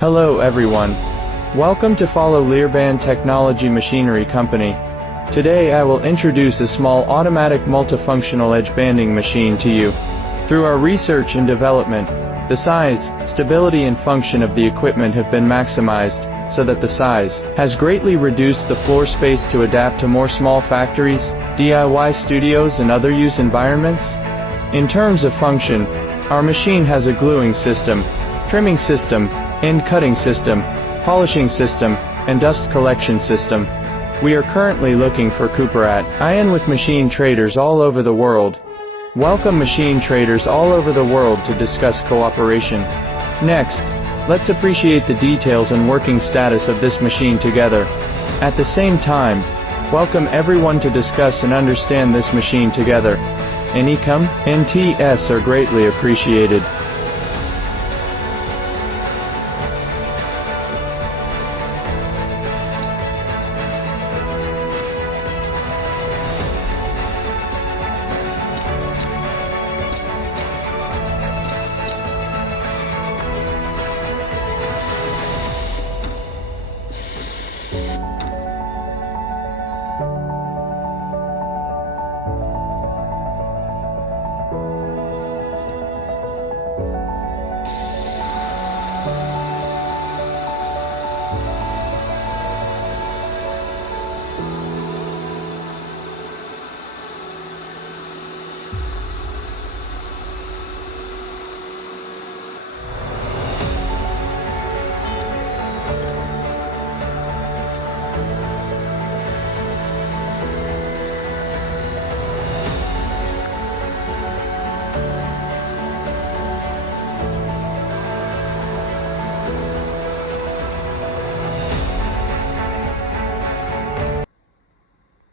Hello everyone. Welcome to follow Learban Technology Machinery Company. Today I will introduce a small automatic multifunctional edge banding machine to you. Through our research and development, the size, stability and function of the equipment have been maximized, so that the size has greatly reduced the floor space to adapt to more small factories, DIY studios and other use environments. In terms of function, our machine has a gluing system, trimming system, end cutting system, polishing system, and dust collection system. We are currently looking for cooperation with machine traders all over the world. Welcome machine traders all over the world to discuss cooperation. Next, let's appreciate the details and working status of this machine together. At the same time, welcome everyone to discuss and understand this machine together. Any NTS are greatly appreciated.